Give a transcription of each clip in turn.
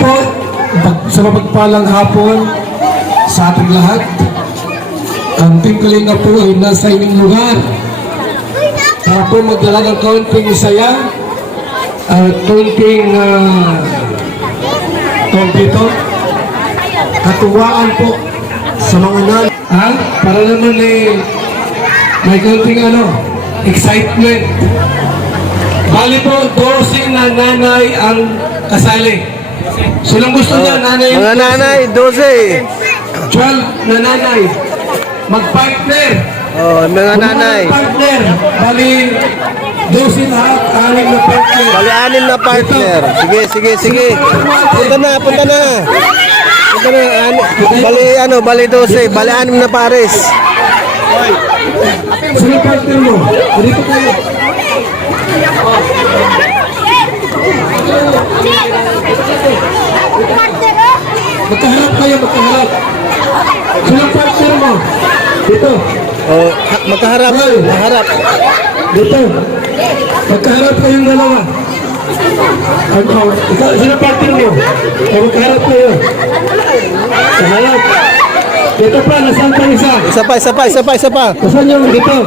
po, sa mapagpalang hapon sa ating lahat. Ang Team Kalinga po ay nasa inyong lugar para po magdala ng kaunting saya at kaunting katuwaan po sa mga nan. Para naman may kaunting excitement. Bali po, 12 na nanay ang kasali. Silang gusto niya, nanay Mga nanay, 12. 12 na nanay. Mag-partner. Mga nanay. Partner. Bali, 12 lahat, 6 na partner. Bali, 6 na partner. Sige. Punta na. Punta na. Bali 12. Bali 6 na pares. Sino partner mo? Dito kayo. Magkaharap kayo, magkaharap. Sino partner mo? Dito. Magkaharap. Magkaharap. Dito. Magkaharap kayong dalawa. Sino partner mo? Magkaharap kayo. Magkaharap. Dito pa, nasaan pa isa? Isa pa. Nasaan yung dito?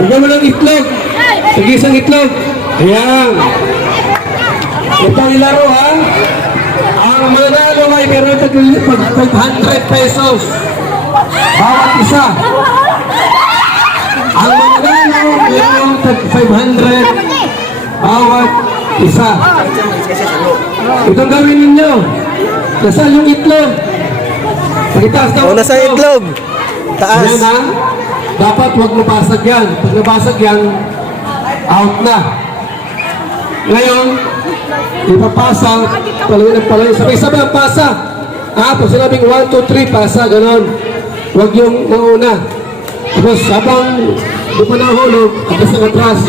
Bigyan mo ng itlog. Sige, isang itlog. Ayan. Ito ilaro, ha? Ang mananalo ay meron 500 pesos. Bawat isa. Ang mananalo meron 500 bawat isa. Itong gawin ninyo. Nasaan yung itlog? Pagitaas na Nasa itlog. Taas. Ayan, ha? Dapat huwag nabasag yan. Pag nabasag yan, out na. Ngayon, ipapasa, palawin. Sabay-sabay ang pasa. Pag sinabing 1, 2, 3, pasa, gano'n. Huwag yung mauna. Tapos, habang di pa nahulog, atras ng atras.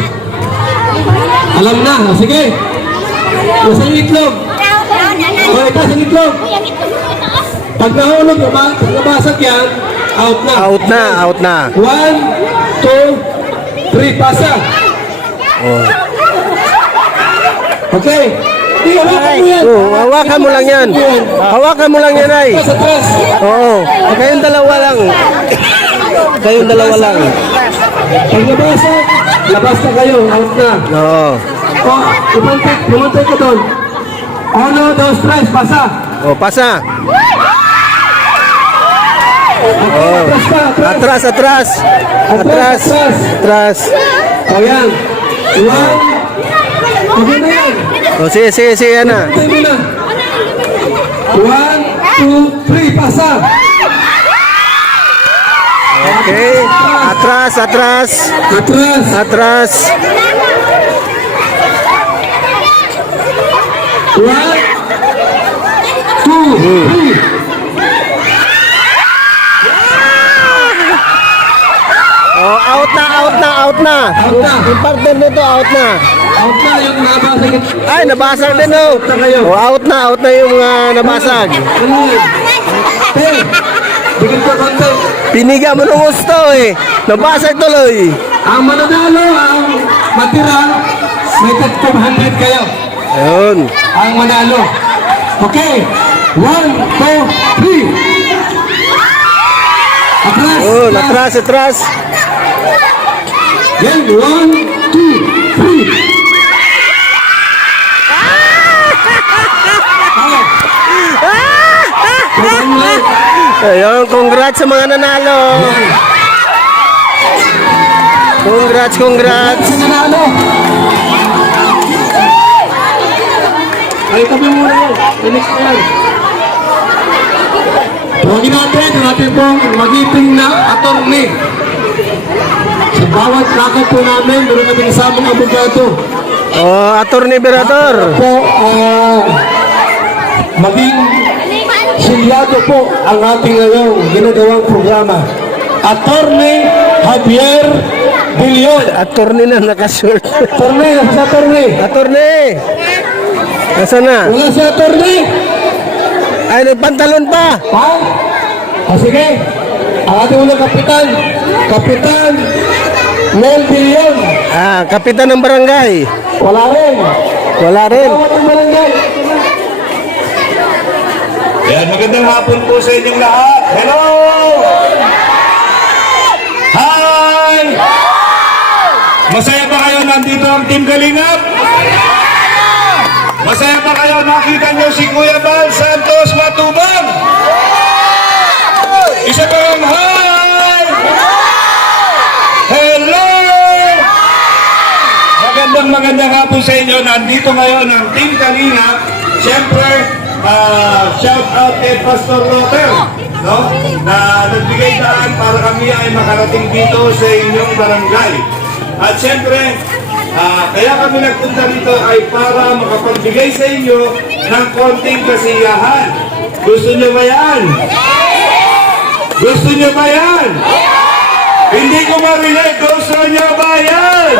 Alam na. Sige. Nasa yung itlog. Itaas ang itlog. Pag nahulog, pag nabasag yan, out na. Out na. 1, 2, 3, pasa. Okay. Di, hawakan mo yan. Hawakan mo lang yan. Hawakan mo lang yan, ay. Atras. Oo. Kayong dalawa lang. Pag nabasag, labas na kayo, out na. Oo. Lumantay ka doon. 1, 2, 3, pasa. Pasa. Atras. Atras. O yan. 1. Okay na yan. Sige, yan na. 1, 2, 3, pasa. Okay. Atras. 1, 2, 3. Out na. Yung partner nito, out na. Out na yung nabasag. Ay, nabasag din, no? Out na yung nabasag. Hey, bigyan ka konti. Piniga mo ng gusto, eh. Nabasag tuloy. Ang mananalo, ang matira, may 500 kayo. Ayun. Ang manalo. Okay. 1, 2, 3. Atras. Yan, 1, 2, 3. Ayun, congrats sa mga nanalo. Congrats. Nanalo. Ay, tabi muna yan. Finish na yan. Tawagin natin pong magiting na attorney. Sa bawat lakad po namin, meron kami kasamang abogado. Attorney Berador. Po, maging silyado po ang ating ngayong ginagawang programa. Attorney Javier Bilyon. Attorney na nakashirt. Attorney, nasa attorney. Attorney. Nasaan na? Wala si attorney. Ay, nagpantalon pa. Ha? Sige. Ang ating unang kapitan. Kapitan Mel Bilyon. Kapitan ng barangay. Wala rin. Wala rin. Tawag ng barangay. Magandang hapon po sa inyong lahat. Hello! Hi! Masaya ba kayo nandito ang Team Kalingap? Masaya ba kayo nakita nyo si Kuya Bal Santos Matubang? Isa pa lang, hi! Hello! Magandang hapon sa inyo. Nandito ngayon ang Team Kalingap. Siyempre, shout out kay Pastor Roter, no? Na nagbigay daan para kami ay makarating dito sa inyong barangay. At siyempre, kaya kami nagpunta dito ay para makapagbigay sa inyo ng konting kasiyahan. Gusto nyo ba yan? Gusto nyo ba yan? Hindi ko marinig. Gusto nyo ba yan?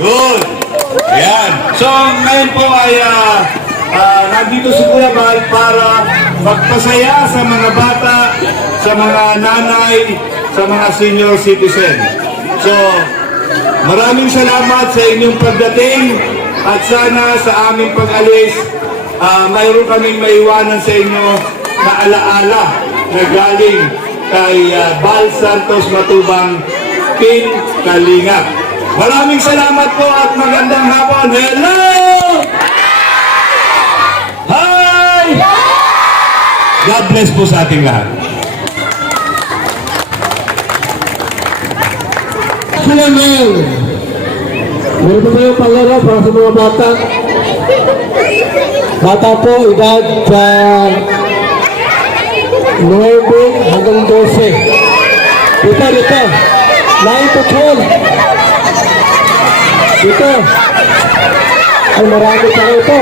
Good. Yan. So, ngayon po ay nandito si Kuya Bal para magpasaya sa mga bata, sa mga nanay, sa mga senior citizen. So, maraming salamat sa inyong pagdating at sana sa aming pag-alis, mayroon kaming maiwanan sa inyo na alaala na galing kay Bal Santos Matubang, Team Kalingap. Maraming salamat po at magandang hapon. Hello! Hi! God bless po sa ating lahat. Sila Mel. Meron pa kayong palaro para sa mga bata. Bata po, edad sa 9 hanggang 12. Dito. 9 to 12. Dito. Ay, marami pa kayo ito.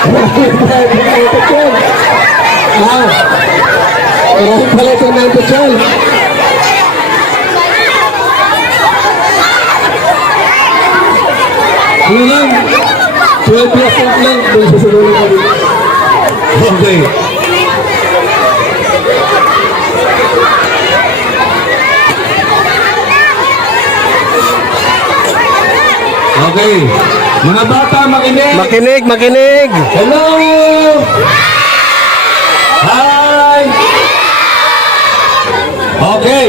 Marami ito. Marami pala ito 9 to 12. Ano lang? 12 years old lang. May susunod kami. Okay. Okay. Mga bata, makinig. Makinig. Hello! Hi! Okay.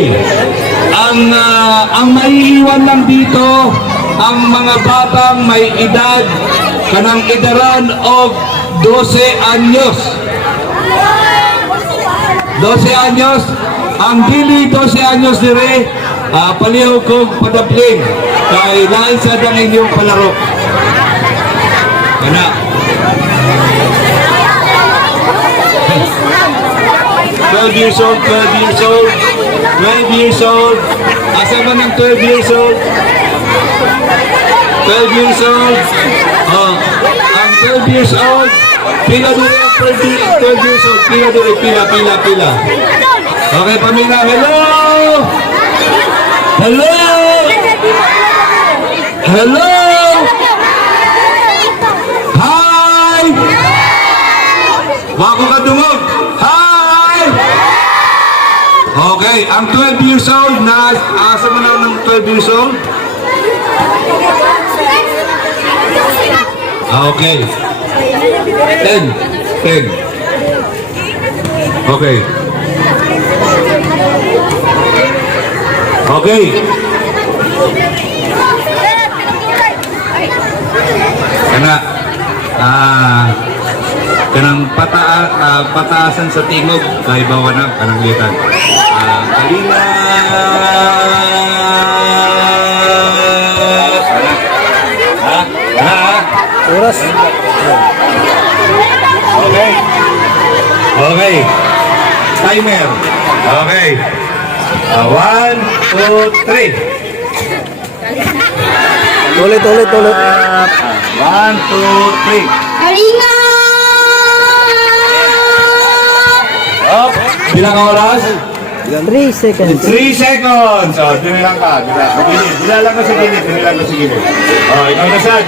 Ang maiiwan lang dito, ang mga batang may edad kanang edaran og 12 anyos. 12 anyos. Ang dili 12 anyos dire, palihaw kong padapling kay lain sa dang inyong palaro. Kana. 12 years old, 12 years old, 12 years old. Asa man ang 12 years old? 12 years old. Oh, ang 12 years old. Pila din ang 12 years old. Pila din, pila. Okay, pamilya. Hello! Hello! Hello! Hi! Wako ka dumog. Hi! Okay, ang 12 years old na asa mo na ng 12 years old? Okay. 10. Okay. Okay. Kanang pataasan sa tingog kay bawanang kanang litan. Kalina. Oras. Okay. Timer. Okay. 1, 2, 3. Ulit. 1, 2, 3. Kalinga! Up. Bilang oras? 3 seconds. 3 seconds. O, dinilang ka. Dila lang ka sa gilid. O, ikaw na sad.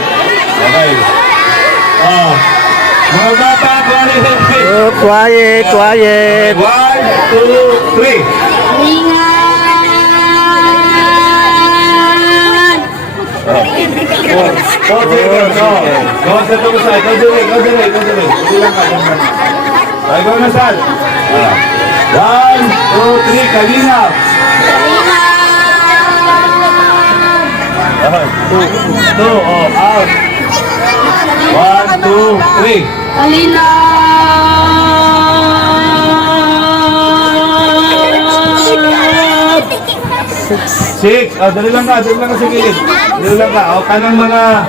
Okay. O, mga bata, Oh, quiet. 1, 2, 3. Kalinga! 4 seconds. Go sa to side. Go dire. Hindi lang ka. Ay, go na sal. 1, 2, 3, kalingap. 2, out. 1, 2, 3. Six. Dali lang ka sa gilid. Dali lang ka. Kanang mga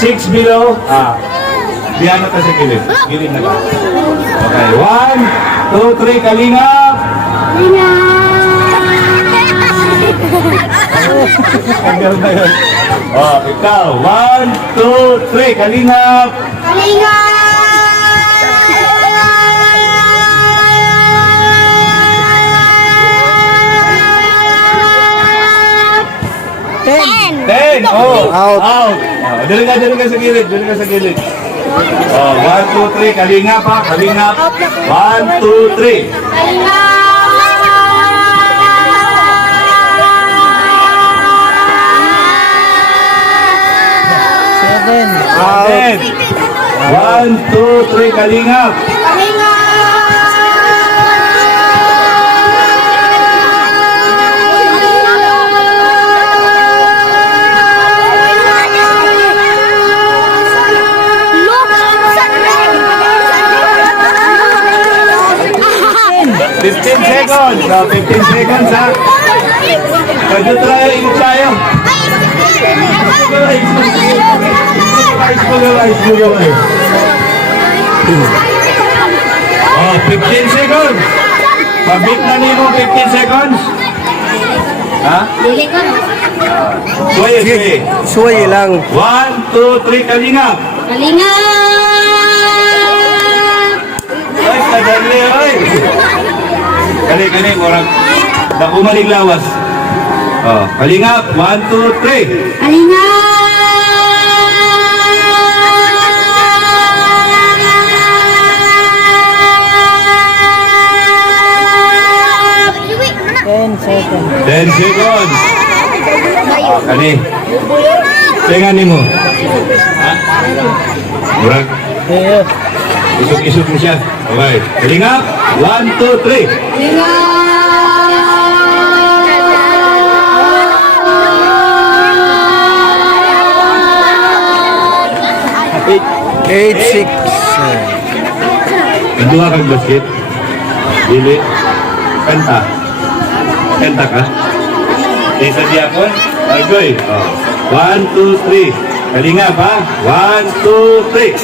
6 below. Diyan na ka sa gilid. Gilid na ka. Okay. 1, 2, 3, kalingap. Hanggang na yun. Ikaw. 1, 2, 3, kalingap. 10. Out. Dali ka sa gilid. 1, 2, 3, kalingap ha. Kalingap. 1, 2, 3. Out. 1, 2, 3, kalingap. Fifteen seconds. 15 seconds ha. Pwede tayo ingat tayo. Oh, 15 seconds. Pabit na niyo mo 15 seconds. Ha? Suwaye. Suwaye lang. 1, 2, 3, kalingap. Ay, kadali, ay. Kali, orang. Nakumaling lawas. Oh, kalingap. 1, 2, 3. Seconds. 10 seconds. Kani. Tengan mo. Ha? Murag. Isok-isok mo siya. Okay. Kalingap. 1, 2, 3. 8, 6. Kedua kang basket. Dili. Kanta ka? Isa dia pun. Agoy. 1, 2, 3. Kalingap ha. 1, 2, 3.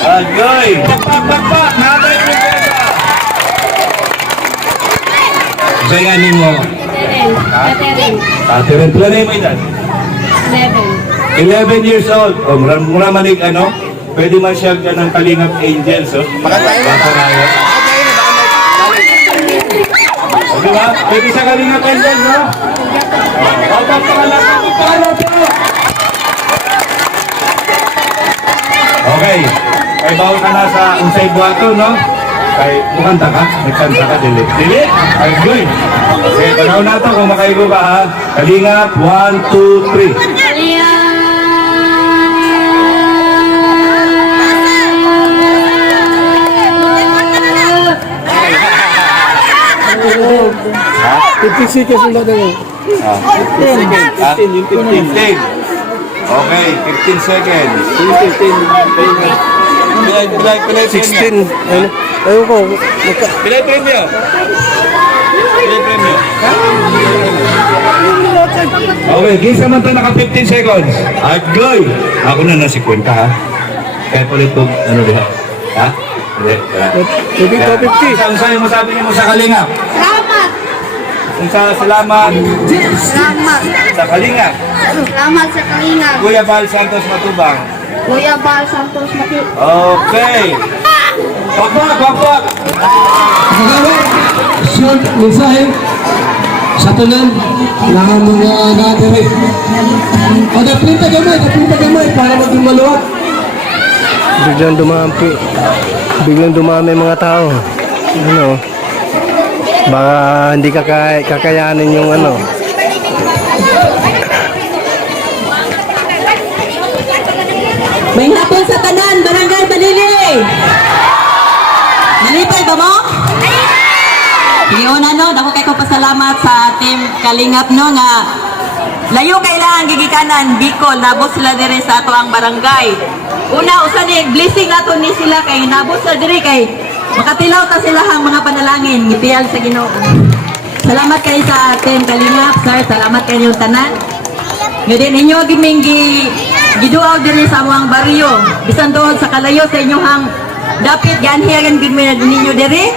Agoy. Pak. Natay mo pesa. Saya ni mo. Catherine, pula na mo edad? 11 years old. Mura manig ano? Pwede man siya ng Kalingap Angels. Baka na yun. Diba? Pwede sa Kalingap Angels, no? Okay. Kay bawal ka na sa unsay buhato, no? Kay bukanta ka? Nagkanta ka, dili? Ay, good. Okay, tanaw na to kung makaigo ka, ha? Kalingap, 1, 2, 3. Okay, 15 seconds. 16. Ayun ko. Pilay premyo. Okay, gisa man tayo naka 15 seconds. Agloy. Ako na nasi kwenta ha. Kahit ulit kong ano diha. Ha? Hindi. Hindi ko 50. Ang sa'yo masabi niyo mo sa Kalingap. Salamat! Kung sa salamat Salamat! sa Kalingap. Salamat sa Kalinga. Kuya Val Santos Matubang. Kuya Bal Santos Mati. Okay. Wakwak. Kagawa, short mensahe sa tunan ng mga nadiri. O, daplinta gamay para maging maluwag. Biglang dumami mga tao. Ano? Baka hindi kakayanin yung ano. May hapon sa tanan, Barangay Balili. Nalipay ba mo? Yun ano, dako kay ko pasalamat sa team Kalingap no nga layo kailangan gigikanan Bicol nabot sila dire sa ato ang barangay. Una usa ni blessing nato ni sila kay nabot sa dire kay makatilaw ta sila ang mga panalangin gitiyal sa Ginoo. Salamat kay sa team Kalingap, sir. Salamat kayo tanan. Ngayon ninyo giminggi giduaw diri sa among baryo. Bisan doon sa kalayo sa inyohang dapit ganhiyan ninyo diri.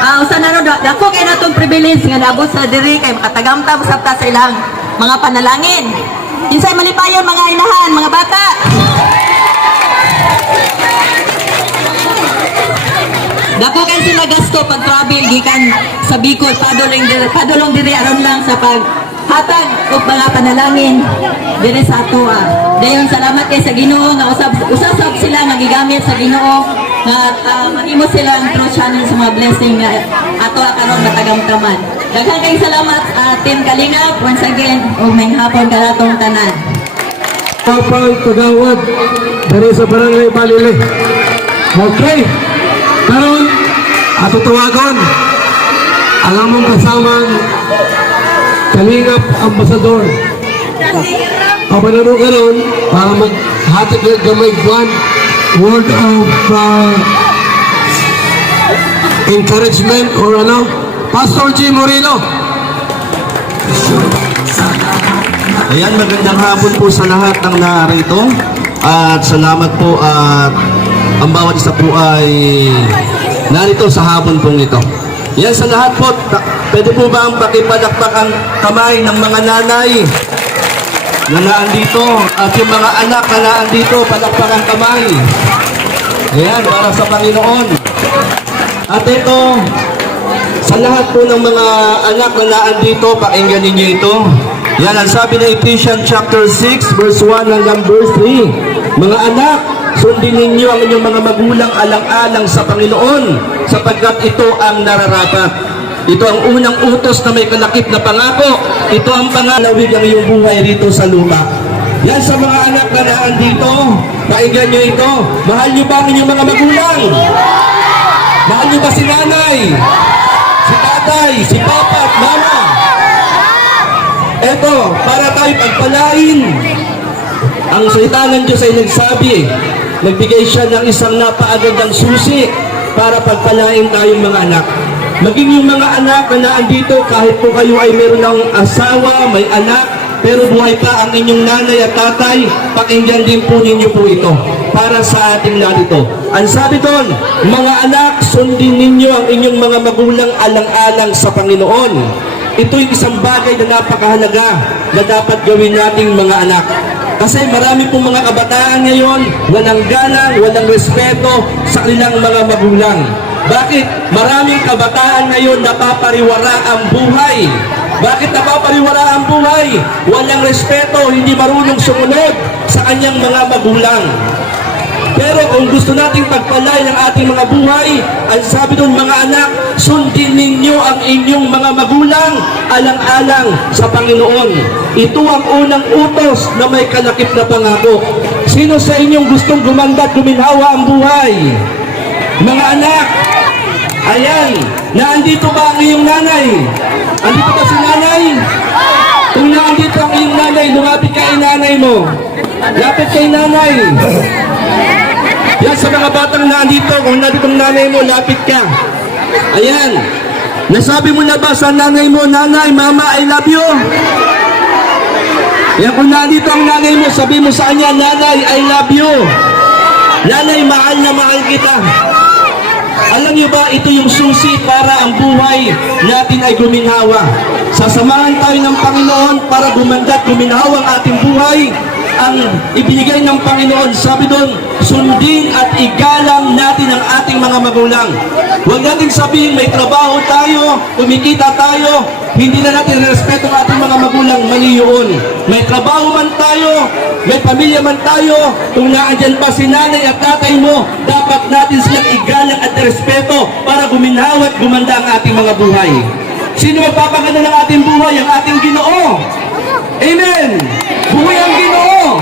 Usa na ro dako kay natong privilege nga naabot sa diri kay makatagamtam sabta sa ilang mga panalangin. Kinsay malipayon mga inahan, mga bata. Dako kay sila gasto pag travel gikan sa Bicol padulong diri aron lang sa paghatag og mga panalangin diri sa ato. Dayon salamat kay sa Ginoo nga usab sila nga gigamit sa Ginoo nga mahimo silang through channel sa mga blessing nga ato karon matagamtaman. Daghang kayong salamat Team Kalingap once again ug may hapon kanatong tanan. Papang Tagawad dari sa Barangay Balili. Okay. Karon ato tawagon ang among kasamang Kalingap Ambassador. Papanaro karon para maghatag ng gamay one word of encouragement or ano, Pastor G. Moreno. Ayan, magandang hapon po sa lahat ng narito at salamat po at ang bawat isa po ay narito sa hapon pong ito. Yan sa lahat po, pwede po ba ang pakipalakpak ang kamay ng mga nanay na naandito at yung mga anak na naandito, palakpak ang kamay. Ayan, para sa Panginoon. At ito, sa lahat po ng mga anak na naandito, pakinggan ninyo ito. Yan ang sabi ng Ephesians chapter 6 verse 1 hanggang verse 3. Mga anak, sundin ninyo ang inyong mga magulang alang-alang sa Panginoon sapagkat ito ang nararapat. Ito ang unang utos na may kalakip na pangako. Ito ang pangalawig ang iyong buhay rito sa lupa. Yan sa mga anak na naandito, pakinggan nyo ito. Mahal nyo ba ang inyong mga magulang? Mahal nyo ba si nanay? Si tatay? Si papa at mama? Eto, para tayo pagpalain. Ang salita ng Diyos ay nagsabi, nagbigay siya ng isang napaagandang susi para pagpalain tayong mga anak. Maging yung mga anak na naandito, kahit po kayo ay meron ng asawa, may anak, pero buhay pa ang inyong nanay at tatay, pakinggan din po ninyo po ito para sa ating narito. Ang sabi doon, mga anak, sundin ninyo ang inyong mga magulang alang-alang sa Panginoon. Ito'y isang bagay na napakahalaga na dapat gawin nating mga anak. Kasi marami pong mga kabataan ngayon, walang galang, walang respeto sa kanilang mga magulang. Bakit? Maraming kabataan ngayon napapariwara ang buhay. Bakit napapariwara ang buhay? Walang respeto, hindi marunong sumunod sa kanyang mga magulang. Pero kung gusto nating pagpalay ng ating mga buhay, ang sabi doon, mga anak, sundin ninyo ang inyong mga magulang alang-alang sa Panginoon. Ito ang unang utos na may kalakip na pangako. Sino sa inyong gustong gumanda at guminhawa ang buhay? Mga anak, ayan, naandito ba ang iyong nanay? Andito ba si nanay? Kung naandito ang iyong nanay, lumapit kay nanay mo. Lapit kay nanay. Yan sa mga batang naandito, kung nandito ang nanay mo, lapit ka. Ayan. Nasabi mo na ba sa nanay mo, nanay, mama, I love you? Yan, kung nandito ang nanay mo, sabi mo sa kanya, nanay, I love you. Nanay, mahal na mahal kita. Alam niyo ba, ito yung susi para ang buhay natin ay guminhawa. Sasamahan tayo ng Panginoon para gumanda at guminhawa ang ating buhay. ang ibinigay ng Panginoon. Sabi doon, sundin at igalang natin ang ating mga magulang. Huwag natin sabihin may trabaho tayo, kumikita tayo, hindi na natin respeto ang ating mga magulang, mali yun. May trabaho man tayo, may pamilya man tayo, kung naandyan pa si nanay at tatay mo, dapat natin silang igalang at respeto para guminhawa at gumanda ang ating mga buhay. Sino magpapaganda ng ating buhay? Ang ating Ginoo. Amen! Buhay ang Ginoo!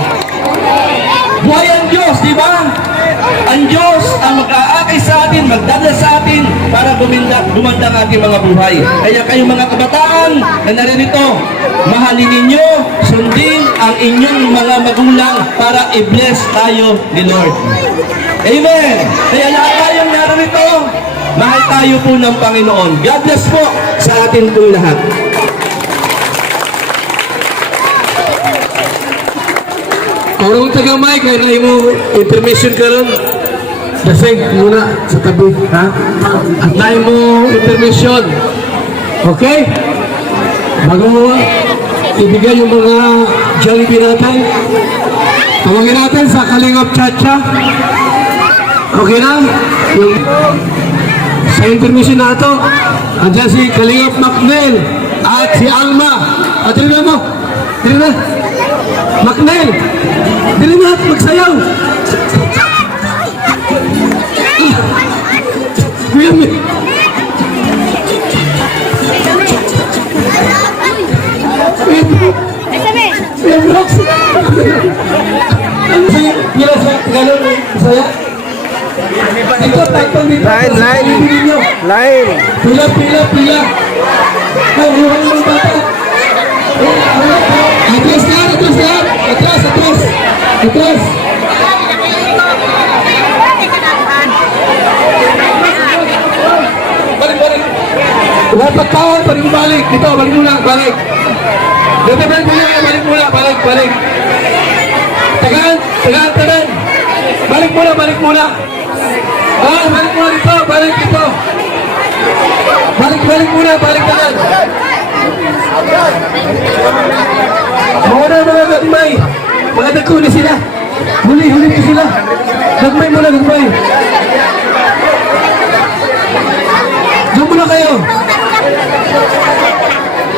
Buhay ang Diyos, di ba? Ang Diyos ang mag-aakay sa atin, magdadala sa atin para gumanda ang ating mga buhay. Kaya kayong mga kabataan na naririto, mahalin ninyo, sundin ang inyong mga magulang para i-bless tayo ni Lord. Amen! Kaya lahat tayong naririto, mahal tayo po ng Panginoon. God bless po sa atin pong lahat. Orang taga-mic, kaya na mo intermission ka ron. Dasig muna sa tabi, ha? At na mo intermission. Okay? Bago mo ibigay yung mga Jollibee natin, tawagin natin sa Kalingap Chacha. Okay na? Yung, sa intermission na ito, andyan si Kalingap Macnel at si Alma. At dili na mo. Dili na. Macnel. Dili na at magsayaw. Kuya mi. Kuya Brox. Ano sa'yo? Pila sa Tagalog saya? Ito, tatang dito. Line. Pila. Ay, iwan mo bata. Atras na. Atras. Balik. Dapat tawon, balik. Dito, balik muna. Balik muna. Tagaan. Balik muna. Ah, balik muna dito. Balik tagaan. Mga gagmay. Mga dagko na sila. Huli ko sila. Gagmay muna. Diyan muna kayo.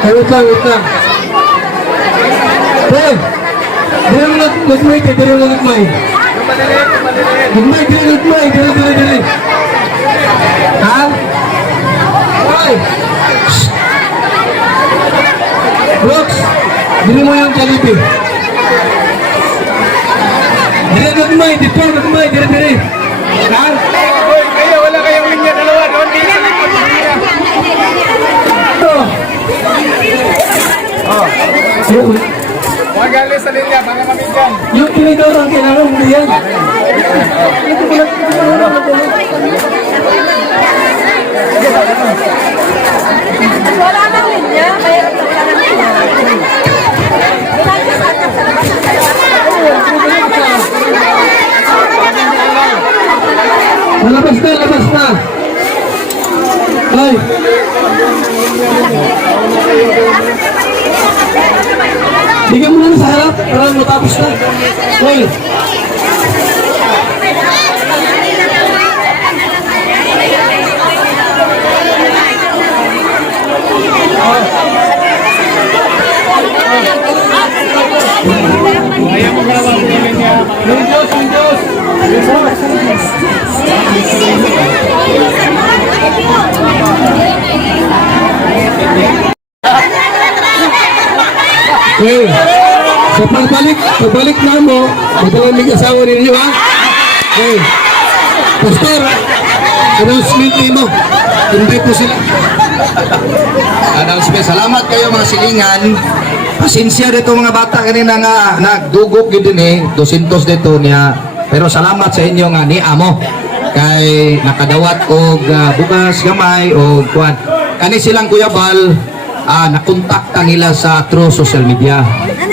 Wait lang. Pre, dire mo gagmay. Gagmay. Ha? Hoy! Brooks, dili mo yung Jollibee. Gagmay, dire. Ha? Kayo, wala kayong linya dalawa. Doon din sa likod. Ito. Huwag galing sa linya, mga mamigyan. Yung tinidor ang kailangan mo yan. Wala nang linya, mayroon na wala nang linya. Labas na. Ay. Bigyan mo na sa harap para matapos na. Ay. Ayaw mo ba lang yung linya? Yung Diyos. Okay. Sa pagbalik na mo, magdalamig asawa ninyo, ha? Okay. Pastor, announcement mo. Hindi po sila. Announcement. Salamat kayo mga silingan. Pasensya dito mga bata kanina nga nagdugok gid din 200 dito niya. Pero salamat sa inyo nga ni amo kay nakadawat og bukas gamay og kuan. Kani silang Kuya Bal nakontakta nila sa through social media.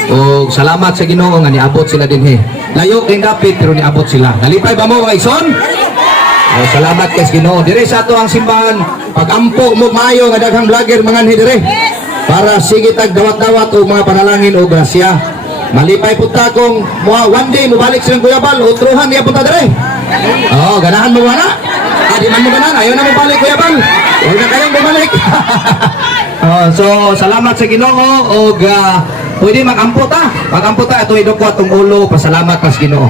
O salamat sa Ginoo nga niabot sila dinhi. Layo kay dapit pero niabot sila. Nalipay ba mo mga ison? Salamat kay Ginoo. Dire sa ato ang simbahan, pagampo mo maayo nga daghang vlogger manganhi dire. Para sige tag dawat-dawat o mga panalangin o grasya. Malipay punta kung one day mubalik silang Kuya Bal, utruhan niya punta dire. Oo, ganahan mo wala. Di man mo ganahan, ayaw na mo balik Kuya Bal. Huwag na kayong bumalik. So, salamat sa Ginoo o pwede mag-ampot Mag-ampot itong idoko atong ulo. Pasalamat mas Ginoo.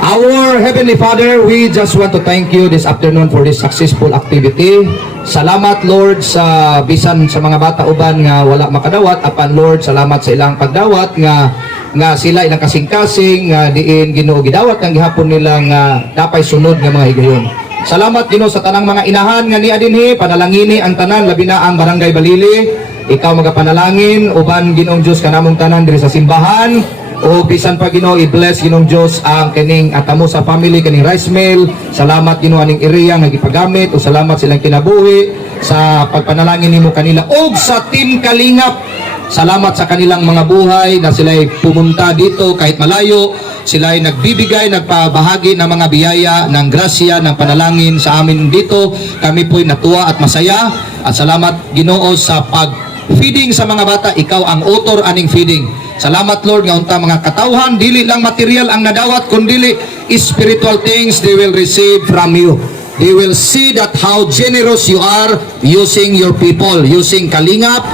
Our Heavenly Father, we just want to thank you this afternoon for this successful activity. Salamat Lord sa bisan sa mga bata uban nga wala makadawat. Apan Lord, salamat sa ilang pagdawat nga sila ilang kasing-kasing nga diin Ginoo gidawat ang gihapon nila nga dapay sunod nga mga higayon. Salamat Ginoo sa tanang mga inahan nga niya dinhi, panalangini ang tanan labi na ang Barangay Balili. Ikaw magapanalangin uban Ginoong Dios kanamong tanan diri sa simbahan. O bisan pa Ginoo i-bless Ginoong Dios ang kining atamo sa family kining rice mill. Salamat Ginoo aning area nga gipagamit o salamat silang kinabuhi sa pagpanalangin nimo kanila og sa Team Kalingap. Salamat sa kanilang mga buhay na sila'y pumunta dito kahit malayo. Sila'y nagbibigay, nagpabahagi ng mga biyaya, ng grasya, ng panalangin sa amin dito. Kami po'y natuwa at masaya. At salamat Ginoo sa pag-feeding sa mga bata. Ikaw ang author aning feeding. Salamat Lord nga unta mga katawhan, dili lang material ang nadawat, kundi spiritual things they will receive from you. They will see that how generous you are using your people, using Kalingap,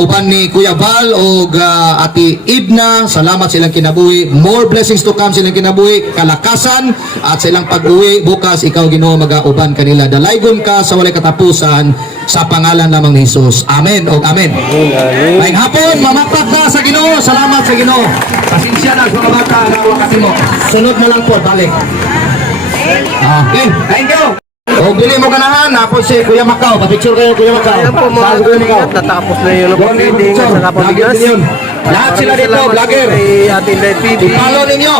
uban ni Kuya Val o Ati Ibna. Salamat silang kinabuhi. More blessings to come silang kinabuhi, kalakasan at silang pag-uwi bukas ikaw Ginoo mag-uban kanila. Dalaygon ka sa walay katapusan sa pangalan lamang ni Jesus. Amen o amen. Maayong hapon, mamapak ka sa Ginoo. Salamat sa Ginoo. Pasensya na mga bata na wakati mo. Sunod na lang po, balik. Okay, thank you. O bili mo ganahan, napos si Kuya Macau. Pa-picture kayo Kuya Macau. Ayan po mga kalingap, natapos na yun ang pag-feeding at saka pabigas. Lahat sila dito, vlogger. Kay Atin Day TV. I-follow ninyo.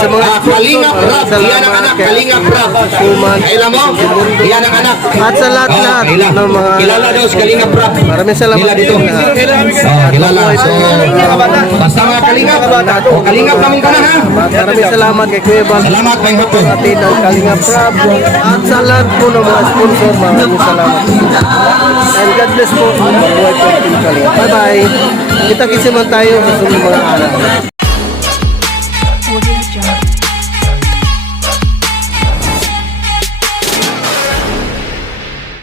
Sa mga Kalingap Rap, iyan ang anak. Kalingap Rap. Kailan mo? Iyan ang anak. At sa lahat-lahat ng mga Kilala daw si Kalingap Rap. maraming salamat Nila dito. Kilala. So, basta mga Kalingap. O Kalingap namin ka na ha. Maraming salamat kay Kuya Bal. Salamat, may hapon. Atin ang Kalingap Rap. At sa lahat po ng mga sponsor, maraming salamat. And God bless po. Mabuhay po ang Team Kalingap. Bye-bye. Kita-kitsi man tayo sa sunod mga araw.